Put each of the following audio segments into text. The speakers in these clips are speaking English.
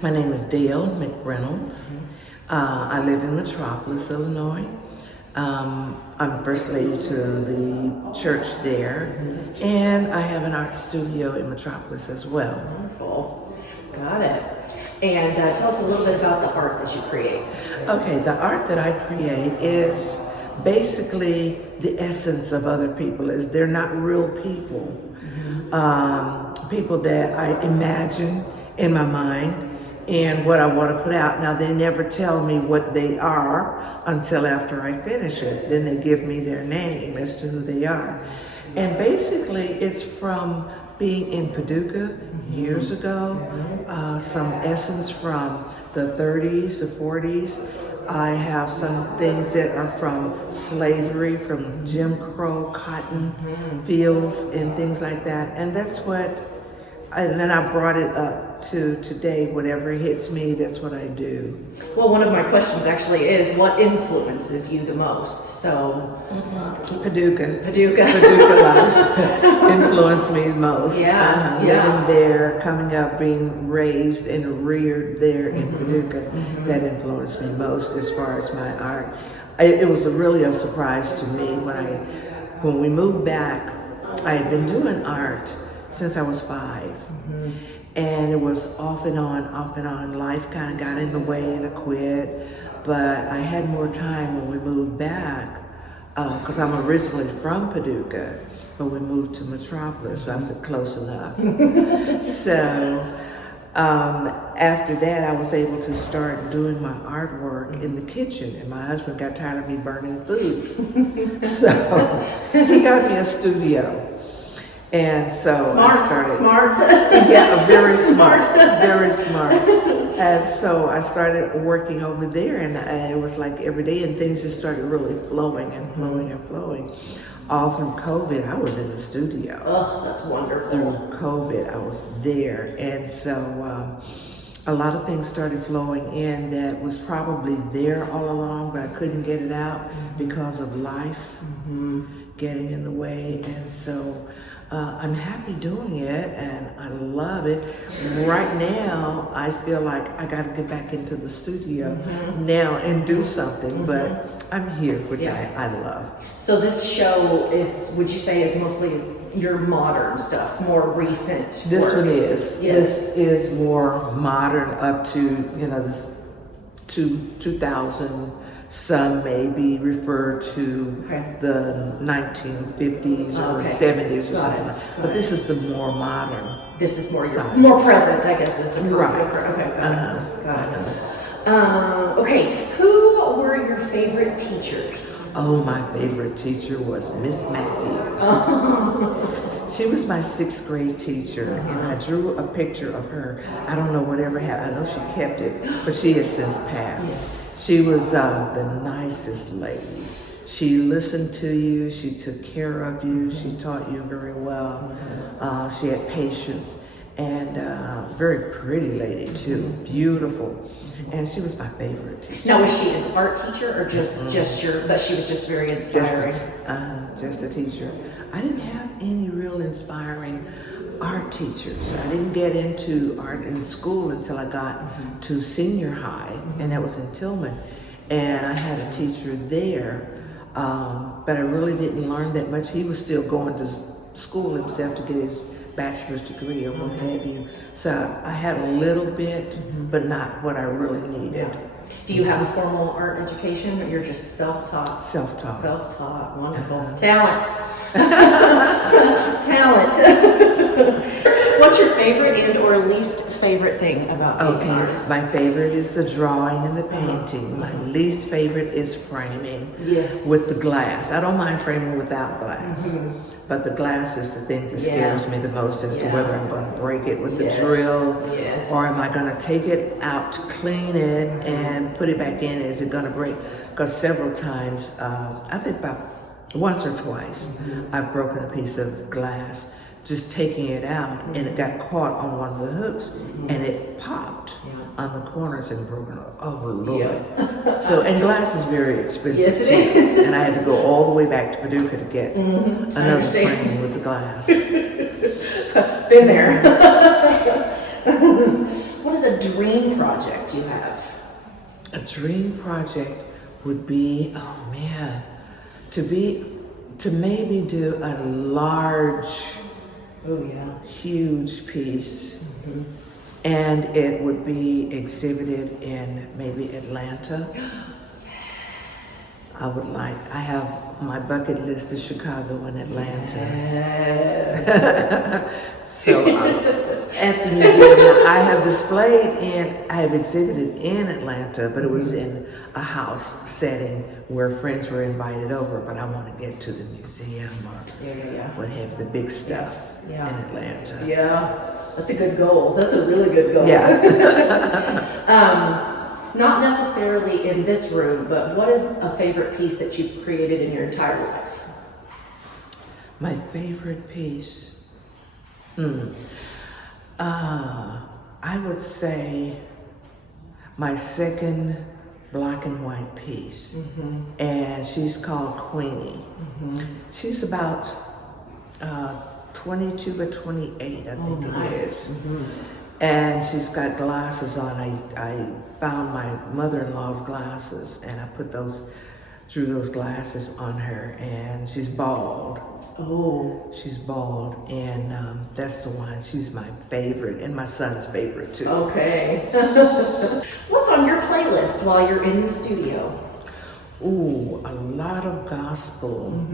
My name is Dale McReynolds. I live in Metropolis, Illinois. I'm First Lady to the church there, and I have an art studio in Metropolis as well. Wonderful. Got it. And tell us a little bit about the art that you create. Okay, the art that I create is basically the essence of other people. Is they're not real people. People that I imagine in my mind and what I want to put out. Now, they never tell me what they are until after I finish it. Then they give me their name as to who they are. And basically, it's from being in Paducah years ago, some essence from the 30s, the 40s. I have some things that are from slavery, from Jim Crow, cotton fields, and things like that. And that's what, and then I brought it up to today. Whatever hits me, that's what I do. Well, one of my questions actually is, what influences you the most? So, Paducah Paducah life influenced me the most. Yeah, Living there, coming up, being raised and reared there in Paducah, that influenced me most as far as my art. It was really a surprise to me when we moved back. I had been doing art since I was 5. And it was off and on. Life kind of got in the way and I quit. But I had more time when we moved back, because I'm originally from Paducah, but we moved to Metropolis, so I said close enough. So after that, I was able to start doing my artwork in the kitchen, and my husband got tired of me burning food. So he got me a studio. And so I started. Smart. Yeah, very smart. And so I started working over there, and it was like every day, and things just started really flowing and flowing and flowing. All through COVID, I was in the studio. Oh, that's wonderful. Through COVID, I was there. And so a lot of things started flowing in that was probably there all along, but I couldn't get it out because of life getting in the way. And so I'm happy doing it, and I love it. Right now, I feel like I got to get back into the studio now and do something, but I'm here, which I love. So this show is, would you say, is mostly your modern stuff, more recent This work? one is. Yes. This is more modern, up to, this 2000. Some may be referred to the 1950s or 70s or something. But this is the more modern. This is more side. more present, I guess, is the Right. Okay, got it. Okay, who were your favorite teachers? Oh, my favorite teacher was Miss Matthews. She was my 6th grade teacher, and I drew a picture of her. I don't know whatever happened. I know she kept it, but she has since passed. She was the nicest lady. She listened to you, she took care of you, she taught you very well. She had patience, and very pretty lady too, beautiful. And she was my favorite teacher. Now, was she an art teacher or just your, but she was just very inspiring? Just a teacher. I didn't have any real inspiring art teachers. I didn't get into art in school until I got to senior high, and that was in Tillman. And I had a teacher there, but I really didn't learn that much. He was still going to school himself to get his bachelor's degree or what have you. So I had a little bit, but not what I really needed. Do you have a formal art education, or you're just self-taught? Self-taught. Self-taught, wonderful. Talent. Talent. What's your favorite and or least favorite thing about being an artist? My favorite is the drawing and the painting. My least favorite is framing with the glass. I don't mind framing without glass, but the glass is the thing that scares me the most as to whether I'm going to break it with the drill, or am I going to take it out to clean it and put it back in. Is it going to break? Because several times, I think about once or twice, I've broken a piece of glass just taking it out, and it got caught on one of the hooks, and it popped on the corners and broken it. Oh, Lord. So, and glass is very expensive. Yes, it is. And I had to go all the way back to Paducah to get another frame with the glass. Been there. What is a dream project you have? A dream project would be, oh man, to maybe do a large, Oh yeah. huge piece, and it would be exhibited in maybe Atlanta. I have my bucket list is Chicago and Atlanta. So at the museum, I have I have exhibited in Atlanta, but it was in a house setting where friends were invited over, but I want to get to the museum or what have the big stuff in Atlanta. Yeah, that's a good goal. That's a really good goal. Yeah. Not necessarily in this room, but what is a favorite piece that you've created in your entire life? My favorite piece? I would say my second black and white piece. And she's called Queenie. She's about 22 by 28, I think it is. And she's got glasses on. I found my mother-in-law's glasses and I drew those glasses on her, and she's bald. Oh. She's bald, and that's the one. She's my favorite, and my son's favorite too. Okay. What's on your playlist while you're in the studio? Ooh, a lot of gospel.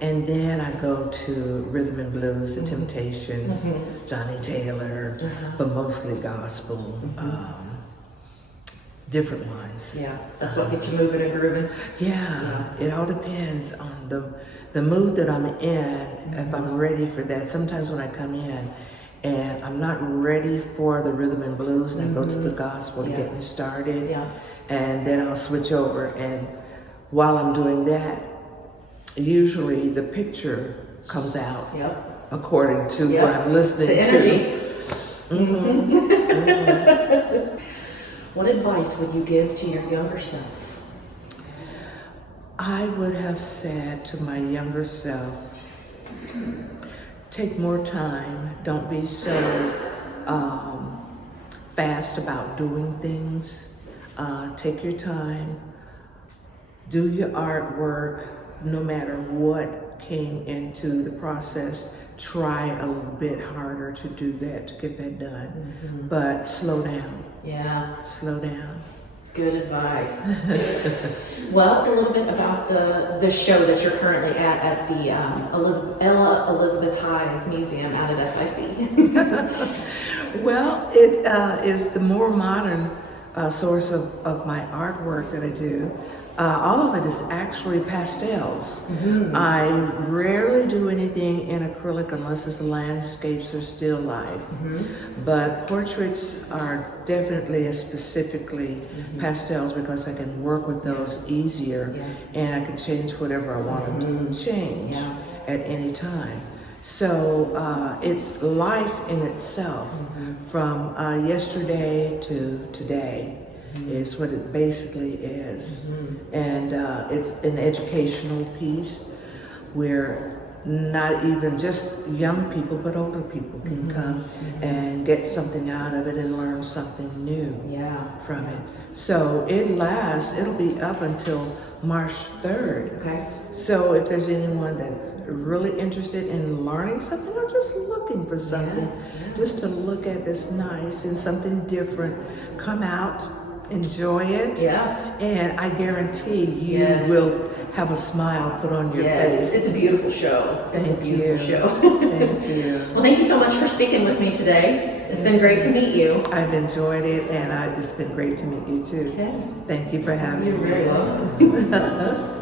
And then I go to rhythm and blues, The Temptations, Johnny Taylor, but mostly gospel. Different ones. Yeah, that's what gets you moving and grooving. Yeah, it all depends on the mood that I'm in, if I'm ready for that. Sometimes when I come in and I'm not ready for the rhythm and blues, and I go to the gospel to get me started, and then I'll switch over. And while I'm doing that, usually the picture comes out according to what I'm listening the energy. to. What advice would you give to your younger self? I would have said to my younger self, take more time. Don't be so fast about doing things. Take your time. Do your artwork, no matter what came into the process. Try a little bit harder to do that, to get that done. But slow down. Yeah. Slow down. Good advice. Well, it's a little bit about the show that you're currently at the Ella Elizabeth Hise Museum out at SIC. Well, it is the more modern source of my artwork that I do. All of it is actually pastels. I rarely do anything in acrylic unless it's landscapes or still life. But portraits are definitely and specifically pastels because I can work with those easier and I can change whatever I want to change at any time. So it's life in itself from yesterday to today. Is what it basically is. And it's an educational piece where not even just young people, but older people can come and get something out of it and learn something new from it. So it'll be up until March 3rd. Okay. So if there's anyone that's really interested in learning something or just looking for something, just to look at this nice and something different, come out, enjoy it, and I guarantee you will have a smile put on your face. It's a beautiful show. It's a beautiful show. Thank you. Well, thank you so much for speaking with me today. It's been great to meet you. I've enjoyed it, and it's been great to meet you too. Okay. Thank you for having me. You're very welcome.